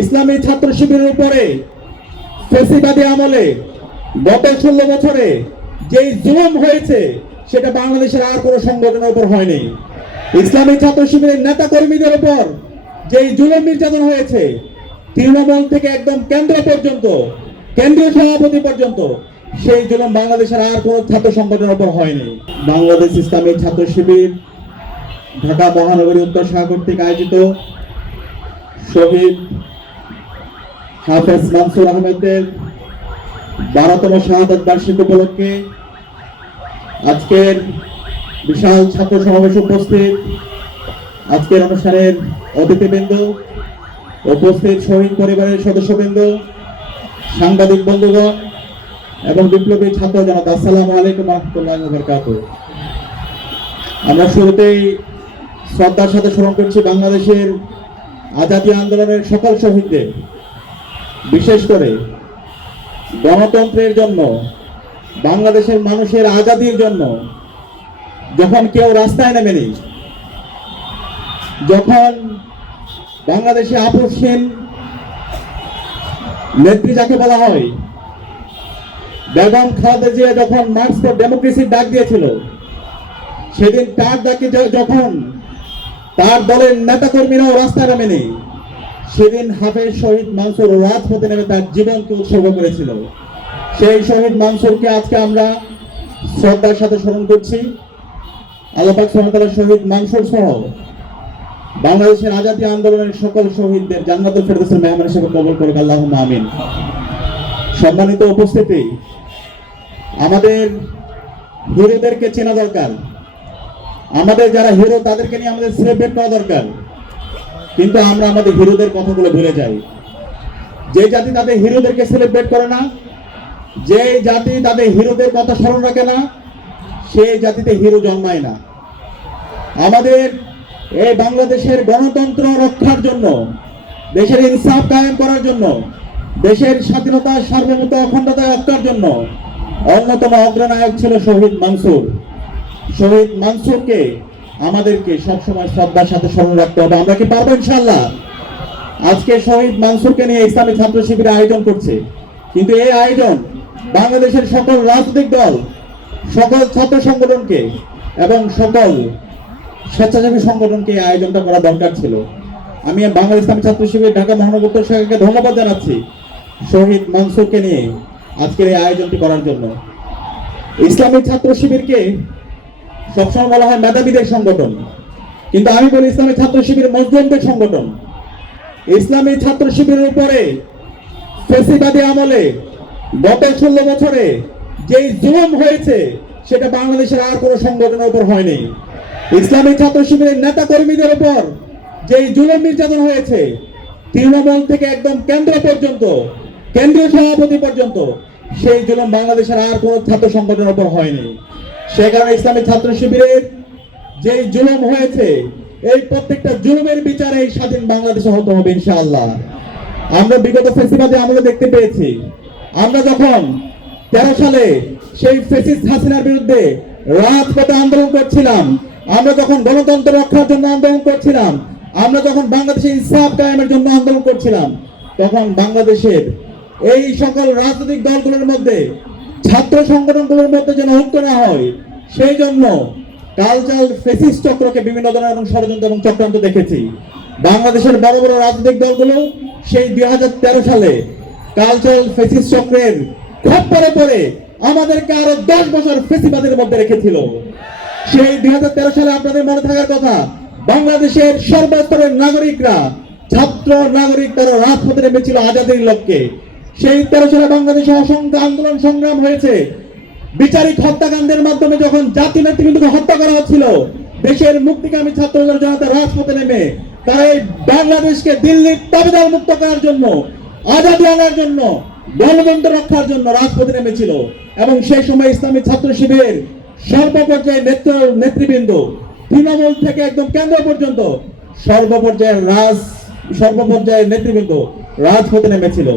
ইসলামী ছাত্র শিবিরের উপরে ফেসিবাদী আমলে গত 16 বছরে যেই জুলুম হয়েছে সেটা বাংলাদেশের আর কোনো সংগঠনের উপর হয়নি। ইসলামী ছাত্র শিবিরের নেতা কর্মীদের উপর যেই জুলুম নির্যাতন হয়েছে, তৃণমূল থেকে একদম কেন্দ্র পর্যন্ত, কেন্দ্রীয় সভাপতি পর্যন্ত, সেই জুলুম বাংলাদেশের আর কোনো ছাত্র সংগঠনের উপর হয়নি। বাংলাদেশ ইসলামী ছাত্র শিবির ঢাকা মহানগরী উত্তর শাখা কর্তৃক আয়োজিত শহীদ হাফেজ মানসুর আহমেদের 12তম শাহাদাত বার্ষিকী উপলক্ষে আজকের বিশাল ছাত্র সমাবেশ উপস্থিত, আজকের অনুষ্ঠানের অতিথিবৃন্দ, উপস্থিত শহীদ পরিবারের সদস্যবৃন্দ, সাংবাদিক বন্ধুগণ এবং বিপ্লবী ছাত্র জনতা, আসসালামু আলাইকুম ওয়া রাহমাতুল্লাহি ওয়া বারাকাতুহু। আমরা শুরুতেই শ্রদ্ধার সাথে স্মরণ করছি বাংলাদেশের আজাদী আন্দোলনের সকল শহীদদের, বিশেষ করে গণতন্ত্রের জন্য, বাংলাদেশের মানুষের আজাদীর জন্য যখন কেউ রাস্তায় নামেনি, যখন বাংলাদেশে আপসহীন নেত্রী যাকে বলা হয় বেগম খালেদা জিয়া যখন মার্চ ফর ডেমোক্রেসির ডাক দিয়েছিল, সেদিন তার ডাকে যখন তার দলের নেতাকর্মীরাও রাস্তায় নামেনি, সেদিন হাফেজ শহীদ মানসুর রাজপথে নেমে তার জীবনকে উৎসর্গ করেছিল। সেই শহীদ মানসুরকে আজকে আমরা শ্রদ্ধার সাথে স্মরণ করছি। আল্লাহ পাক সুবহানাহু ওয়া তাআলা শহীদ মানসুর সহ বাংলাদেশের আজাদী আন্দোলনের সকল শহীদদের জান্নাতুল ফেরদৌসের মেহমান হিসেবে কবুল করুক, আল্লাহুম্মা আমিন। সম্মানিত উপস্থিতি, আমাদের হিরোদেরকে চেনা দরকার, আমাদের যারা হিরো তাদেরকে নিয়ে আমাদের সেলিব্রেট করা দরকার, কিন্তু আমরা আমাদের হিরোদের কথাগুলো ভুলে যাই। যে জাতি তাদের হিরোদেরকে সেলিব্রেট করে না, যে জাতি তাদের হিরোদের কথা স্মরণ রাখে না, সেই জাতিতে হিরো জন্মায় না। আমাদের এই বাংলাদেশের গণতন্ত্র রক্ষার জন্য, দেশের ইনসাফ কায়েম করার জন্য, দেশের স্বাধীনতা, সার্বভৌমত্ব, অখণ্ডতা রক্ষার জন্য অন্যতম অগ্রনায়ক ছিল শহীদ মানসুর। শহীদ মানসুরকে আমাদেরকে সবসময় শ্রদ্ধার সাথে স্মরণ রাখতে হবে। আমরা কি পারবো ইনশাআল্লাহ? আজকে শহীদ মানসুরকে নিয়ে ইসলামী ছাত্র শিবির আয়োজন করছে, কিন্তু এই আয়োজন বাংলাদেশের সকল রাজনৈতিক দল, সকল ছাত্র সংগঠনকে এবং সকল স্বেচ্ছাসেবী সংগঠনকে এই আয়োজনটা করা দরকার ছিল। আমি বাংলাদেশ ইসলামী ছাত্র শিবির ঢাকা মহানগর উত্তর শাখাকে ধন্যবাদ জানাচ্ছি শহীদ মানসুরকে নিয়ে আজকের এই আয়োজনটি করার জন্য। ইসলামী ছাত্র শিবিরকে সবসময় বলা হয় মেধাবীদের সংগঠন, কিন্তু আমি বলি ইসলামী ছাত্র শিবির মজলুমদের সংগঠন। ইসলামী ছাত্র শিবিরের উপরে ফেসিবাদী আমলে গত 16 বছরে যেই জুলুম হয়েছে সেটা বাংলাদেশের আর কোনো সংগঠনের উপর হয়নি। ইসলামী ছাত্র শিবিরের নেতা কর্মীদের উপর যেই জুলুম নির্যাতন হয়েছে, তৃণমূল থেকে একদম কেন্দ্র পর্যন্ত, কেন্দ্রীয় সভাপতি পর্যন্ত, সেই জুলুম বাংলাদেশের আর কোনো ছাত্র সংগঠনের উপর হয়নি। সে কারণে ইসলামী ছাত্র শিবিরের যেই জুলুম হয়েছে, এই প্রত্যেকটা জুলুমের বিচারে এই স্বাধীন বাংলাদেশে হতে হবে ইনশাআল্লাহ। আমরা বিগত ফেসিবাদী আমলে দেখতে পেয়েছি, আমরা যখন 13 সালে সেই ফেসিস্ট হাসিনার বিরুদ্ধে রাজপথে আন্দোলন করছিলাম, আমরা যখন গণতন্ত্র রক্ষার জন্য আন্দোলন করছিলাম, আমরা যখন বাংলাদেশে ইনসাফ কায়েমের জন্য আন্দোলন করছিলাম, তখন বাংলাদেশের এই সকল রাজনৈতিক দলগুলোর মধ্যে, ছাত্র সংগঠনগুলোর মধ্যে যেন ঐক্য না হয়, সেই জন্য কালচার ফেসিস্ট চক্রকে বিভিন্ন ধরনের এবং ষড়যন্ত্র এবং চক্রান্ত দেখেছি। বাংলাদেশের বড় বড় রাজনৈতিক দলগুলো সেই 2013 সালে কালচার ফেসিস্ট চক্রের খপ্পরে পড়ে আমাদেরকে আরো 10 বছর ফেসিবাদের মধ্যে রেখেছিল। সেই 2013 সালে আপনাদের মনে থাকার কথা, বাংলাদেশের সর্বস্তরের নাগরিকরা, ছাত্র নাগরিক, তারা রাজপথে নেমেছিল আজাদীর লক্ষ্যে। সেই 13 সালে বাংলাদেশে অসংখ্য আন্দোলন সংগ্রাম হয়েছে। বিচারিক হত্যাকাণ্ডের মাধ্যমে যখন জাতীয় নেতৃবৃন্দকে হত্যা করা হচ্ছিল, দেশের মুক্তিকামী ছাত্র জনতা রাজপথে নেমে তারা এই বাংলাদেশকে দিল্লির তাবেদার মুক্ত করার জন্য, আজাদী আনার জন্য, গণতন্ত্র রক্ষার জন্য রাজপথে নেমেছিল। এবং সেই সময় ইসলামী ছাত্র শিবিরের সর্বপর্যায়ে নেতৃবৃন্দ, তৃণমূল থেকে একদম কেন্দ্র পর্যন্ত সর্বপর্যায়ের নেতৃবৃন্দ রাজপথে নেমেছিল।